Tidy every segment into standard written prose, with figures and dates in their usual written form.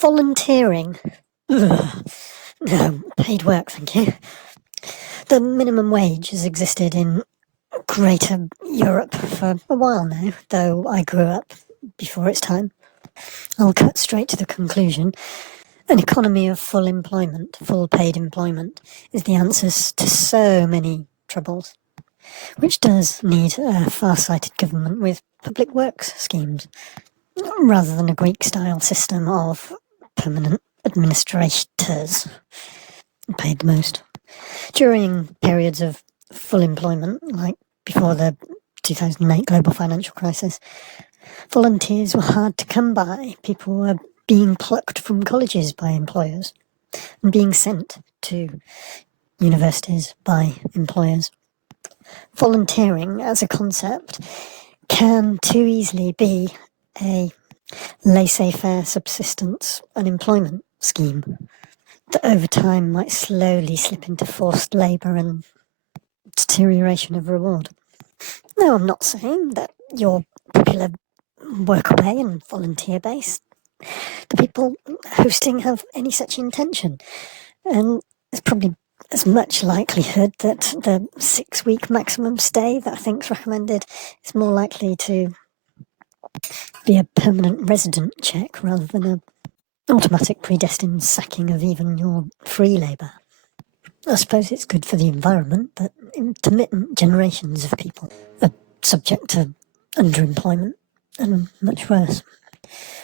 Volunteering. Ugh. No, paid work, thank you. The minimum wage has existed in Greater Europe for a while now, though I grew up before its time. I'll cut straight to the conclusion. An economy of full employment, full paid employment, is the answer to so many troubles, which does need a far-sighted government with public works schemes, rather than a Greek-style system of permanent administrators paid the most. During periods of full employment, like before the 2008 global financial crisis, volunteers were hard to come by. People were being plucked from colleges by employers and being sent to universities by employers. Volunteering as a concept can too easily be a laissez-faire subsistence unemployment scheme that over time might slowly slip into forced labour and deterioration of reward. No, I'm not saying that your popular workaway and volunteer base, the people hosting have any such intention. And there's probably as much likelihood that the 6-week maximum stay that I think is recommended is more likely to be a permanent resident check rather than an automatic predestined sacking of even your free labour. I suppose it's good for the environment, but intermittent generations of people are subject to underemployment and much worse.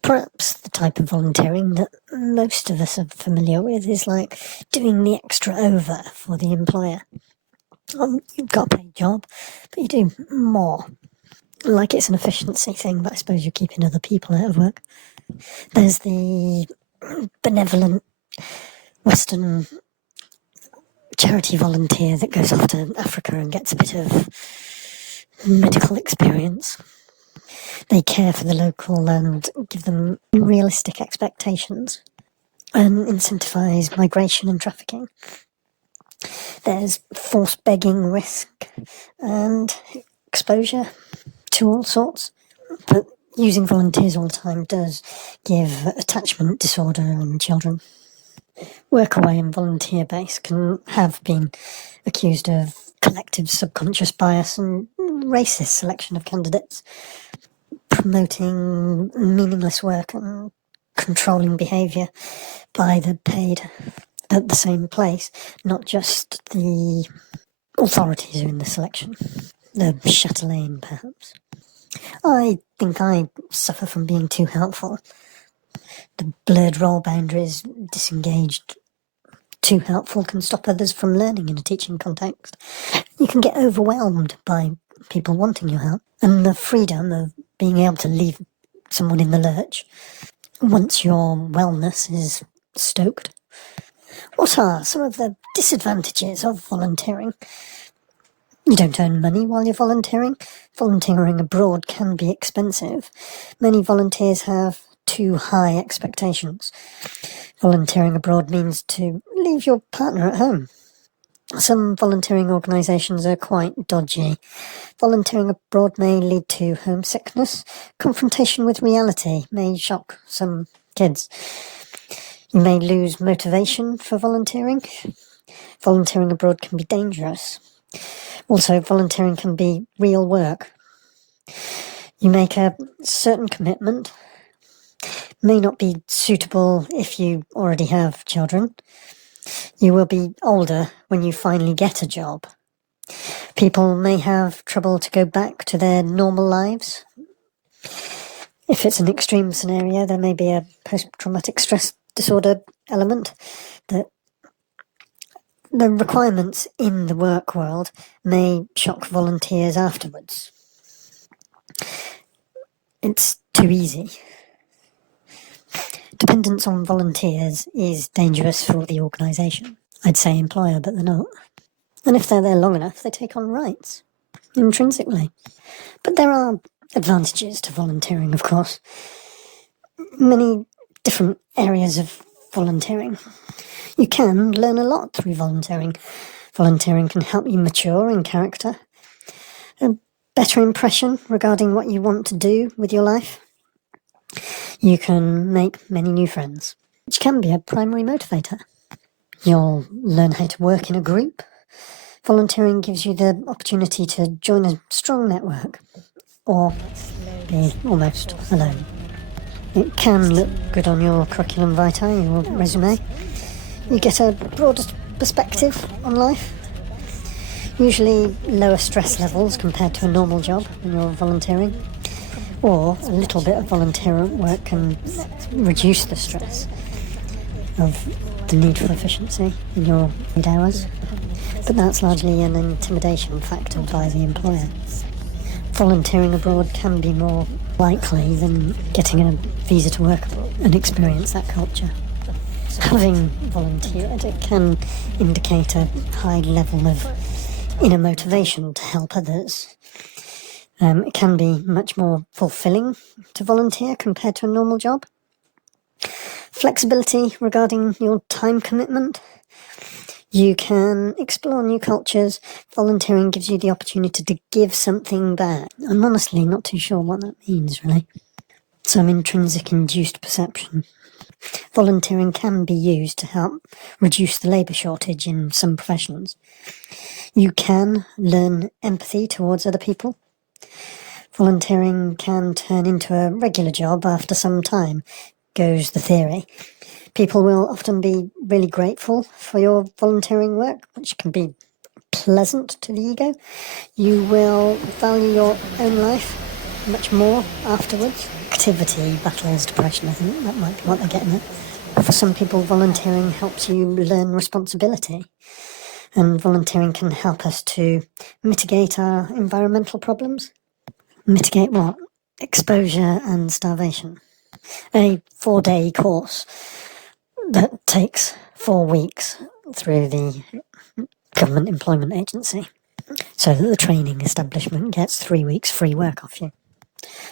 Perhaps the type of volunteering that most of us are familiar with is like doing the extra over for the employer. You've got a paid job, but you do more. Like it's an efficiency thing, but I suppose you're keeping other people out of work. There's the benevolent Western charity volunteer that goes off to Africa and gets a bit of medical experience. They care for the local and give them realistic expectations and incentivise migration and trafficking. There's forced begging risk and exposure to all sorts. But using volunteers all the time does give attachment disorder in children. Workaway and volunteer base can have been accused of collective subconscious bias and racist selection of candidates, promoting meaningless work and controlling behaviour by the paid at the same place, not just the authorities who are in the selection, the chatelaine perhaps. I think I suffer from being too helpful. The blurred role boundaries, disengaged, too helpful can stop others from learning in a teaching context. You can get overwhelmed by people wanting your help, and the freedom of being able to leave someone in the lurch once your wellness is stoked. What are some of the disadvantages of volunteering? You don't earn money while you're volunteering. Volunteering abroad can be expensive. Many volunteers have too high expectations. Volunteering abroad means to leave your partner at home. Some volunteering organisations are quite dodgy. Volunteering abroad may lead to homesickness. Confrontation with reality may shock some kids. You may lose motivation for volunteering. Volunteering abroad can be dangerous. Also, volunteering can be real work. You make a certain commitment, may not be suitable if you already have children. You will be older when you finally get a job. People may have trouble to go back to their normal lives. If it's an extreme scenario, there may be a post-traumatic stress disorder element that the requirements in the work world may shock volunteers afterwards. It's too easy. Dependence on volunteers is dangerous for the organisation. I'd say employer, but they're not. And if they're there long enough, they take on rights, intrinsically. But there are advantages to volunteering, of course. Many different areas of volunteering. You can learn a lot through volunteering. Volunteering can help you mature in character, a better impression regarding what you want to do with your life. You can make many new friends, which can be a primary motivator. You'll learn how to work in a group. Volunteering gives you the opportunity to join a strong network or be almost alone. It can look good on your curriculum vitae, your resume. You get a broader perspective on life. Usually lower stress levels compared to a normal job when you're volunteering. Or a little bit of volunteer work can reduce the stress of the need for efficiency in your hours. But that's largely an intimidation factor by the employer. Volunteering abroad can be more likely than getting a visa to work abroad and experience that culture. Having volunteered, it can indicate a high level of inner motivation to help others. It can be much more fulfilling to volunteer compared to a normal job. Flexibility regarding your time commitment. You can explore new cultures. Volunteering gives you the opportunity to give something back. I'm honestly not too sure what that means, really. Some intrinsic induced perception. Volunteering can be used to help reduce the labour shortage in some professions. You can learn empathy towards other people. Volunteering can turn into a regular job after some time, goes the theory. People will often be really grateful for your volunteering work, which can be pleasant to the ego. You will value your own life much more afterwards. Activity battles depression, I think that might be what they're getting at. For some people, volunteering helps you learn responsibility, and volunteering can help us to mitigate our environmental problems. Mitigate what? Exposure and starvation. A 4-day course that takes 4 weeks through the government employment agency, so that the training establishment gets 3 weeks free work off you.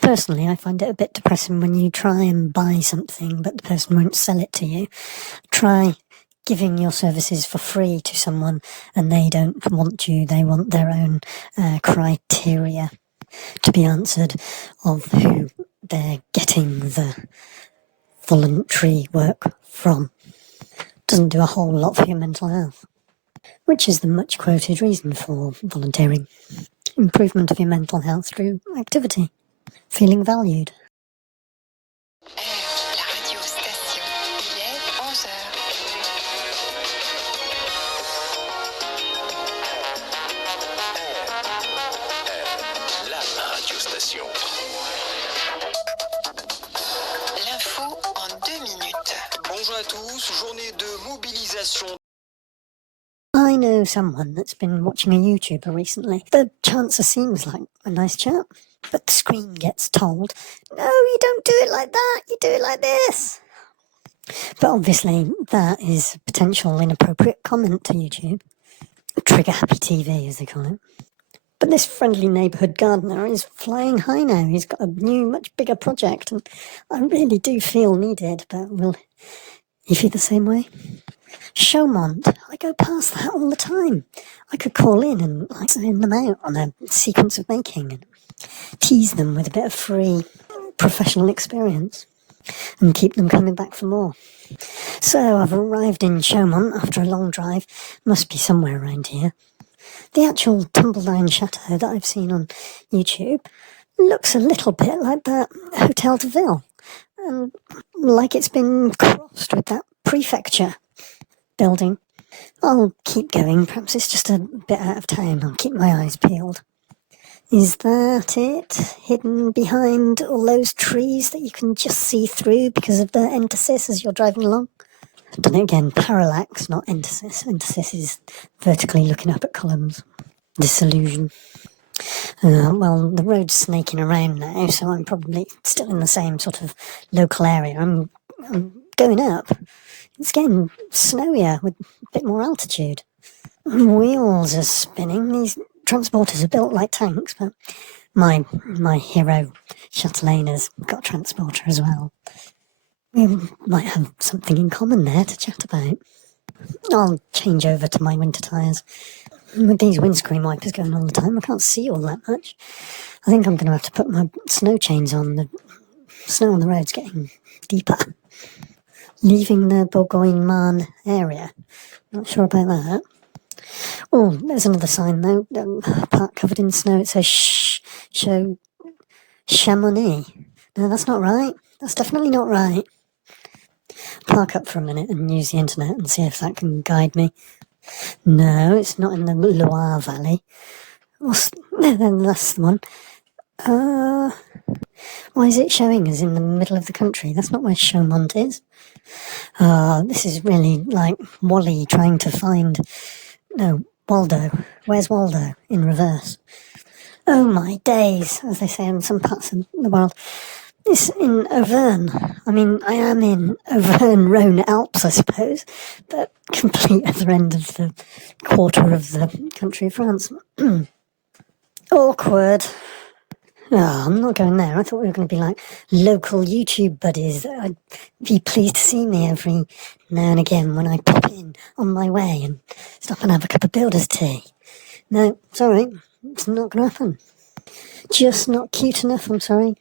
Personally, I find it a bit depressing when you try and buy something but the person won't sell it to you. Try giving your services for free to someone and they don't want you, they want their own criteria to be answered of who they're getting the voluntary work from. Doesn't do a whole lot for your mental health, which is the much quoted reason for volunteering. Improvement of your mental health through activity, feeling valued. La radio-station, il est 11 La radio-station. L'info en 2 minutes. Bonjour à tous, journée de mobilisation. I know someone that's been watching a YouTuber recently. The chancer seems like a nice chap, but the screen gets told, no, you don't do it like that, you do it like this. But obviously, that is potential inappropriate comment to YouTube. Trigger happy TV, as they call it. But this friendly neighbourhood gardener is flying high now. He's got a new, much bigger project, and I really do feel needed, but will he feel the same way? Showmont, I go past that all the time. I could call in and send them out on a sequence of making and tease them with a bit of free professional experience and keep them coming back for more. So I've arrived in Showmont after a long drive, must be somewhere around here. The actual tumble-down chateau that I've seen on YouTube looks a little bit like that Hotel de Ville, and like it's been crossed with that prefecture building. I'll keep going, perhaps it's just a bit out of town, I'll keep my eyes peeled. Is that it? Hidden behind all those trees that you can just see through because of the entasis as you're driving along? I've done it again, parallax, not entasis. Entasis is vertically looking up at columns. Disillusion. Well, the road's snaking around now, so I'm probably still in the same sort of local area. I'm going up. It's getting snowier with a bit more altitude. Wheels are spinning. These transporters are built like tanks, but my hero Chatelaina's got a transporter as well. We might have something in common there to chat about. I'll change over to my winter tyres. With these windscreen wipers going all the time, I can't see all that much. I think I'm going to have to put my snow chains on. The snow on the road's getting deeper. Leaving the Bourgogne-Marne area. Not sure about that. Oh, there's another sign though. Park covered in snow. It says show Chamonix. No, that's not right. That's definitely not right. Park up for a minute and use the internet and see if that can guide me. No, it's not in the Loire Valley. No, then that's the one. Why is it showing as in the middle of the country? That's not where Chaumont is. This is really like Wally trying to find... No, Waldo. Where's Waldo? In reverse. Oh my days, as they say in some parts of the world. It's in Auvergne. I mean, I am in Auvergne-Rhône Alps, I suppose, but complete other end of the quarter of the country of France. Awkward. Oh, I'm not going there. I thought we were going to be like local YouTube buddies. I'd be pleased to see me every now and again when I pop in on my way and stop and have a cup of builder's tea. No, sorry, it's not going to happen. Just not cute enough, I'm sorry.